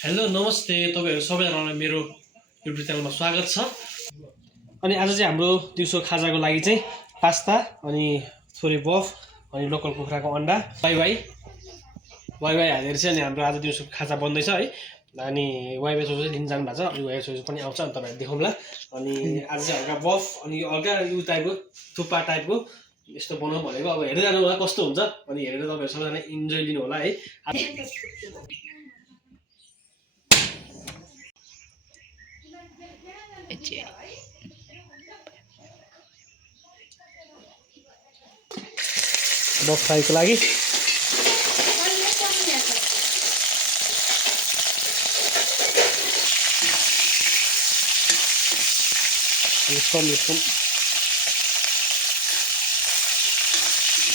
Hello नमस्ते तपाईहरु सबैजनालाई मेरो युट्युब च्यानलमा स्वागत छ। अनि आज चाहिँ हाम्रो दिउँसो खाजाको लागि चाहिँ पास्ता अनि थोरै बफ अनि लोकल कुखुराको अन्डा वाइ वाइ हालेर चाहिँ अनि हाम्रो आज दिउँसो खाजा बन्दैछ है। अनि वाइ सोच लिन जानु भएको छ अनि वाइ सोच पनि आउँछ अनि तपाईहरु देखाउँला। अनि आज चाहिँ हल्का बफ अनि हल्का यु टाइपको थुक्पा टाइपको यस्तो बनाउँ भनेको। अब हेर्दै जानु होला कस्तो हुन्छ अनि हेरेर तपाईहरु सबैजना इन्जोय लिनु होला है। बफ फ्राईको लागि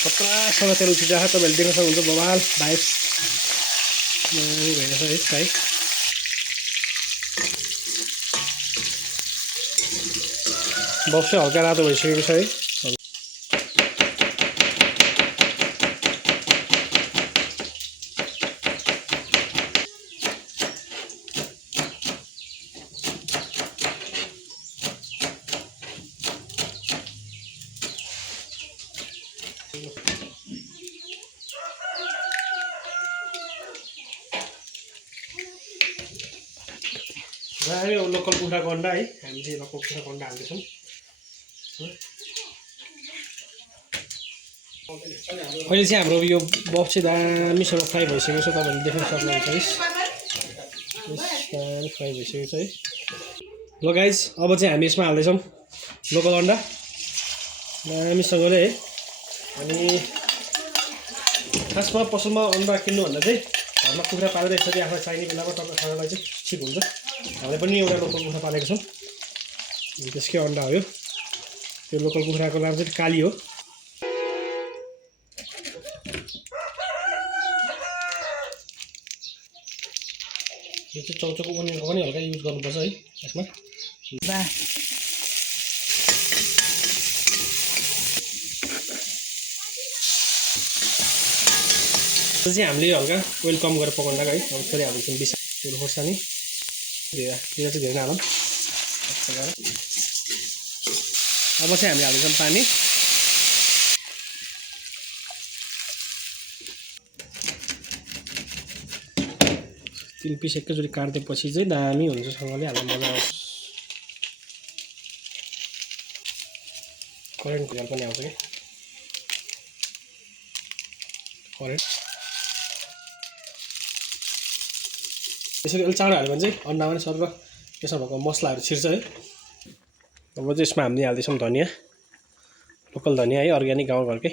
कत्रा तेल उठिरहेको छ। तपाईँहरूले देख्न सक्नुहुन्छ बवाल भाइब्स भइरहेछ है फ्राई। बफ चाहिँ हल्का रातो भइसकेको छ है। हामी लोकल कुखुराको अन्डा है, हामी चाहिँ लोकल कुखुराको अन्डा हाल्दैछौँ। अहिले चाहिँ हाम्रो यो बफ चाहिँ दामीसँग फ्राई भइसकेको छ। तपाईँहरूले देख्न सक्नुहुन्छ है, दामी फ्राई भइसकेको छ है। ल गाइज अब चाहिँ हामी यसमा हाल्दैछौँ लोकल अन्डा दामीसँगले है। अनि खासमा पसलमा अन्डा किन्नुभन्दा चाहिँ घरमा कुखुरा पालेर यसरी आफूलाई चाहिने बेलामा तपाईँ खानालाई चाहिँ ठिक हुन्छ। हामीले पनि एउटा लोकल कुखुरा पालेको छौँ, त्यसकै अन्डा हो यो। त्यो लोकल कुखुराको नाम चाहिँ काली हो। यो चाहिँ चौचौको ओनियनको पनि हल्का युज गर्नुपर्छ है यसमा। चाहिँ हामीले हल्का ओइल कम गरेर पकाउनु लाग्यो है। अब फेरि हाल्छौँ बिस त्यो खोर्सानी चाहिँ धेरै नहालौँ। अब चाहिँ हामीले हाल्छौँ पानी। तिन पिस एकैचोटि काटिदिएपछि चाहिँ दामी हुन्छ सँगले हाल्नु मजा आउँछ। करेन्ट घुल पनि आउँछ कि करेन्ट यसरी अलि चाँडो हाल्यो भने चाहिँ अन्डामा पनि सर त्यसमा भएको मसलाहरू छिर्छ है। अब चाहिँ यसमा हामीले हाल्दैछौँ धनियाँ, लोकल धनियाँ है, अर्ग्यानिक गाउँघरकै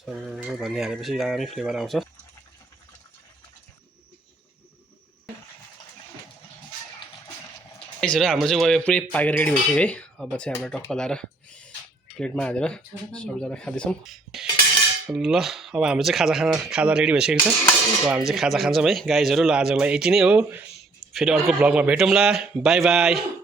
सर धनियाँ हालेपछि दामी फ्लेभर आउँछ। यसरी हाम्रो चाहिँ वाइ पुरै पाकेर रेडी भइसक्यो है। अब चाहिँ हाम्रो टक्क लाएर प्लेटमा हालेर सबैजना खाँदैछौँ। ल अब हाम्रो चाहिँ खाजा रेडी भइसकेको छ। अब हामी चाहिँ खाजा खान्छौँ है गाइजहरू। ल आजको लागि यति नै हो, फेरि अर्को भ्लगमा भेटौँला। By by.